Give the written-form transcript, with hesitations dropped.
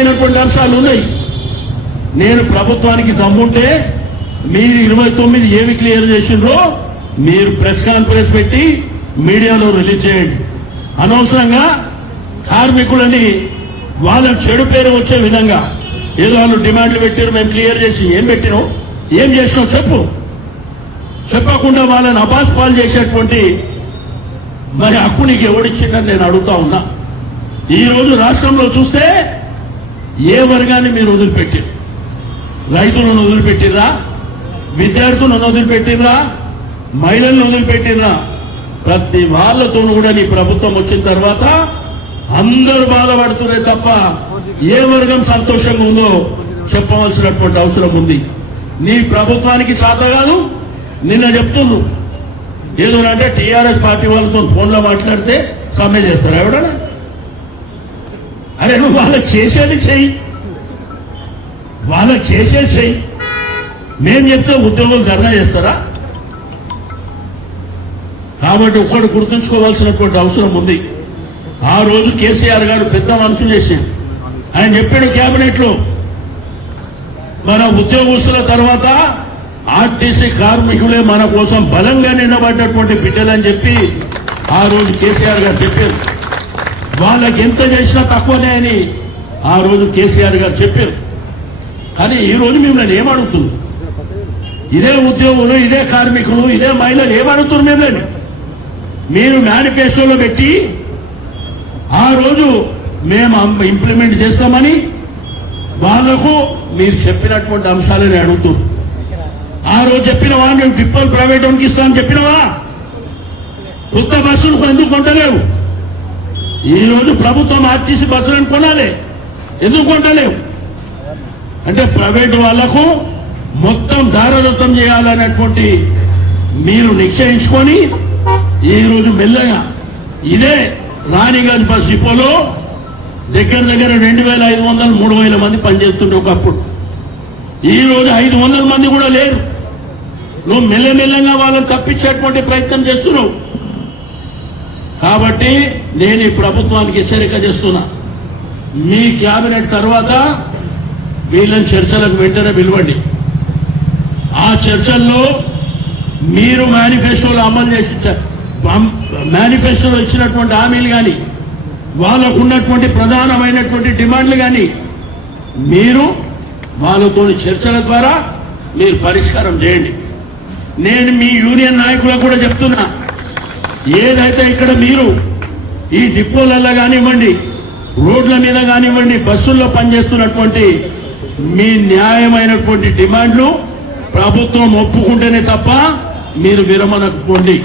న్యాయమైనటువంటి అంశాలు ఉన్నాయి. నేను ప్రభుత్వానికి దమ్ముంటే మీరు 29 ఏవి క్లియర్ చేసిండ్రో మీరు ప్రెస్ కాన్ఫరెన్స్ పెట్టి మీడియాలో రిలీజ్ చేయండి. అనవసరంగా కార్మికులని వాళ్ళ చెడు పేరు వచ్చే విధంగా ఏదో వాళ్ళు డిమాండ్లు పెట్టారు, మేము క్లియర్ చేసి ఏం పెట్టినావు, ఏం చేసినావు చెప్పు. చెప్పకుండా వాళ్ళని అపాస్పాలు చేసేటువంటి మరి హక్కు నీకు ఎవడిచ్చిందని నేను అడుగుతా ఉన్నా. ఈ రోజు రాష్ట్రంలో చూస్తే ఏ వర్గాన్ని మీరు వదిలిపెట్టారు? రైతులను వదిలిపెట్టిర్రా, విద్యార్థులను వదిలిపెట్టిర్రా, మహిళలను వదిలిపెట్టిర్రా? ప్రతి వాళ్ళతో కూడా నీ ప్రభుత్వం వచ్చిన తర్వాత అందరూ బాధపడుతున్నారే తప్ప ఏ వర్గం సంతోషంగా ఉందో చెప్పవలసినటువంటి అవసరం ఉంది. నీ ప్రభుత్వానికి చేత కాదు. నిన్న చెప్తున్నారు ఏదో అంటే టీఆర్ఎస్ పార్టీ వాళ్ళతో ఫోన్లో మాట్లాడితే సమ్మె చేస్తారు. ఎవడన్నా అరే నువ్వు వాళ్ళకి చేసేది చెయ్యి, వాళ్ళకి చేసేది చెయ్యి. మేము చెప్తే ఉద్యోగులు ధర్నా చేస్తారా? కాబట్టి ఒక్కడు గుర్తుంచుకోవాల్సినటువంటి అవసరం ఉంది. ఆ రోజు కేసీఆర్ గారు పెద్ద మనసు చేశాడు. ఆయన చెప్పాడు కేబినెట్ లో మన ఉద్యోగస్తుల తర్వాత ఆర్టీసీ కార్మికులే మన కోసం బలంగా నిలబడ్డటువంటి బిడ్డలని చెప్పి ఆ రోజు కేసీఆర్ గారు చెప్పారు. వాళ్ళకి ఎంత చేసినా తక్కువనే అని ఆ రోజు కేసీఆర్ గారు చెప్పారు. కానీ ఈ రోజు మిమ్మల్ని ఏమడుగుతుంది? ఇదే ఉద్యోగులు, ఇదే కార్మికులు, ఇదే మహిళలు ఏమడుగుతున్నారు మిమ్మల్ని? మీరు మేనిఫెస్టోలో పెట్టి ఆ రోజు మేము ఇంప్లిమెంట్ చేస్తామని వాళ్లకు మీరు చెప్పినటువంటి అంశాలని అడుగుతున్నారు. ఆ రోజు చెప్పినవా? నేను డిపోలు ప్రైవేట్ వానికి ఇస్తానని చెప్పినవా? కొత్త బస్సులు ఎందుకు కొంటలేవు? ఈ రోజు ప్రభుత్వం ఆర్టీసీ బస్సులను కొనాలి, ఎందుకు కొంటలేవు? అంటే ప్రైవేట్ వాళ్లకు మొత్తం దారదత్తం చేయాలనేటువంటి మీరు నిశ్చయించుకొని ఈ రోజు మెల్లగా ఇదే రాణిగంజ్ బస్ డిపోలో దగ్గర 2500 3000 మంది పనిచేస్తుండే ఒకప్పుడు. ఈ రోజు 500 మంది కూడా లేరు. నువ్వు మెల్లమెల్లగా వాళ్ళని తప్పించేటువంటి ప్రయత్నం చేస్తున్నావు. కాబట్టి నేను ఈ ప్రభుత్వానికి హెచ్చరిక చేస్తున్నా, మీ క్యాబినెట్ తర్వాత వీళ్ళని చర్చలకు వెంటనే పిలవండి. ఆ చర్చల్లో మీరు మేనిఫెస్టోలో అమలు చేసి మేనిఫెస్టోలో ఇచ్చినటువంటి హామీలు కానీ వాళ్ళకు ఉన్నటువంటి ప్రధానమైనటువంటి డిమాండ్లు కానీ మీరు వాళ్ళతో చర్చల ద్వారా మీరు పరిష్కారం చేయండి. నేను మీ యూనియన్ నాయకులకు కూడా చెప్తున్నా, ఏదైతే ఇక్కడ మీరు ఈ డిపోలలో కానివ్వండి, రోడ్ల మీద కానివ్వండి, బస్సుల్లో పనిచేస్తున్నటువంటి మీ న్యాయమైనటువంటి డిమాండ్లు ప్రభుత్వం ఒప్పుకుంటేనే తప్ప మీరు విరమణకు పోండి.